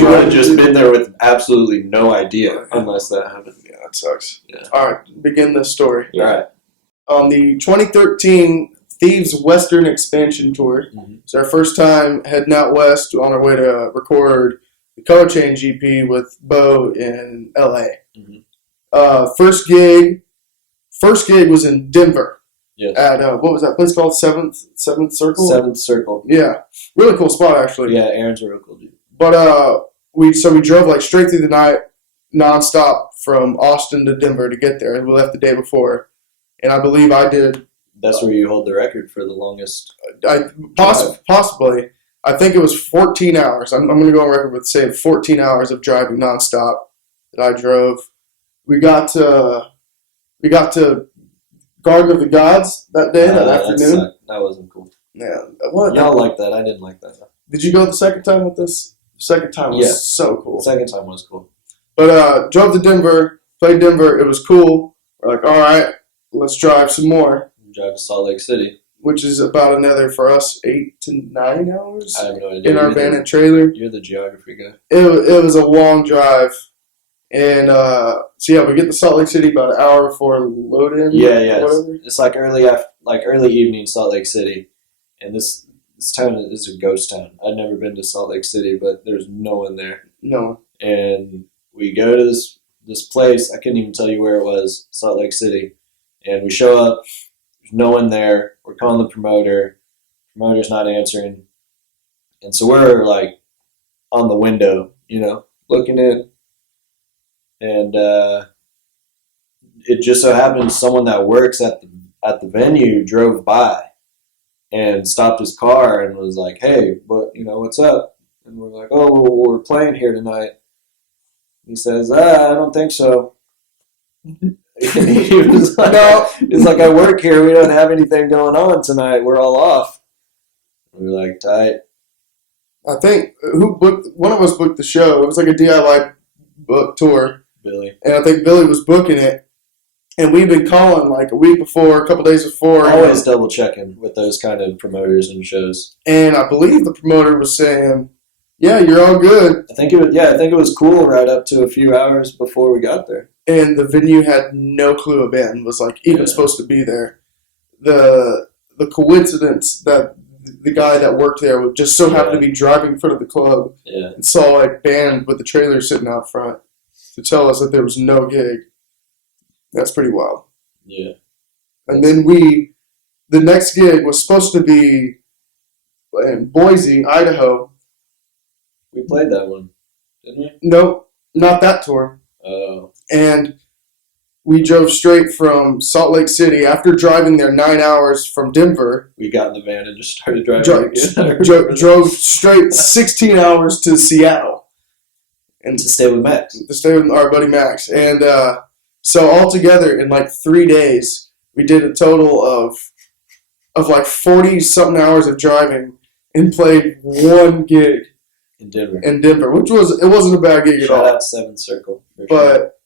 You would have just been there with absolutely no idea unless that happened. Yeah, that sucks. Yeah. All right, begin this story. All right. On the 2013 Thieves Western Expansion Tour, it's our first time heading out west on our way to record the Color Chain GP with Bo in LA. First gig was in Denver. Yes. At what was that place called? Seventh Circle. Seventh Circle. Yeah, really cool spot actually. Yeah, Aaron's a real cool dude. But we drove like straight through the night, nonstop from Austin to Denver to get there. We left the day before, and I believe I did. That's where you hold the record for the longest. Possibly. I think it was 14 hours. I'm going to go on record with saying 14 hours of driving nonstop that I drove. We got to Garden of the Gods that day, that afternoon. That wasn't cool. Yeah, what? Y'all liked that. I didn't like that. Did you go the second time with this? The second time was so cool. The second time was cool. But drove to Denver, played Denver. It was cool. We're like, all right, let's drive some more. Drive to Salt Lake City. Which is about another, for us, 8 to 9 hours. I have no idea. In our van and trailer. You're the geography guy. It was a long drive. And so yeah, we get to Salt Lake City about an hour before load-in. Yeah. It's like early evening Salt Lake City. And this town is a ghost town. I'd never been to Salt Lake City, but there's no one there. No. And we go to this place. I couldn't even tell you where it was, Salt Lake City. And we show up. There's no one there. We're calling the promoter. Promoter's not answering. And so we're like on the window, looking in. And it just so happens someone that works at the venue drove by and stopped his car and was like, "Hey, what's up?" And we're like, "Oh, well, we're playing here tonight." He says, "I don't think so." He was like, "No." He's like, "I work here. We don't have anything going on tonight. We're all off." We're like, "Tight." I think one of us booked the show. It was like a DIY book tour. Billy. And I think Billy was booking it. And we've been calling like a week before, a couple days before. Always double checking with those kind of promoters and shows. And I believe the promoter was saying, "Yeah, you're all good." I think it was cool right up to a few hours before we got there. And the venue had no clue a band was like even supposed to be there. The coincidence that the guy that worked there would just so happen to be driving in front of the club and saw like band with the trailer sitting out front to tell us that there was no gig. That's pretty wild. Yeah. And then the next gig was supposed to be in Boise, Idaho. We played that one, didn't we? Nope, not that tour. Oh. And we drove straight from Salt Lake City after driving there 9 hours from Denver. We got in the van and just started driving again. Drove straight 16 hours to Seattle. And to stay with Max. To stay with our buddy Max. And so altogether in like 3 days, we did a total of like 40-something hours of driving and played one gig in Denver. Which it wasn't a bad gig at all. Shout out Seventh Circle. But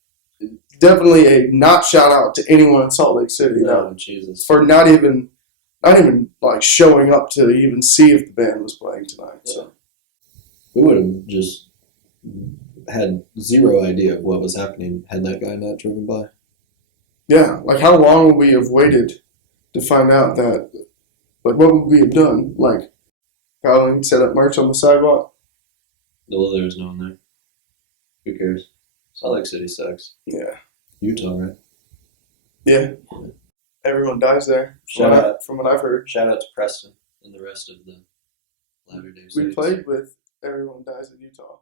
definitely a not shout out to anyone in Salt Lake City. No, Jesus. For not even like showing up to even see if the band was playing tonight. Yeah. So we would have just had zero idea of what was happening had that guy not driven by. Yeah, like how long would we have waited to find out that, like what would we have done? Like, Colin set up merch on the sidewalk? Well, there was no one there. Who cares? Salt Lake City sucks. Yeah. Utah, right? Yeah. Everyone dies there. From what I've heard. Shout out to Preston and the rest of the Latter-day Saints. We played with Everyone Dies in Utah.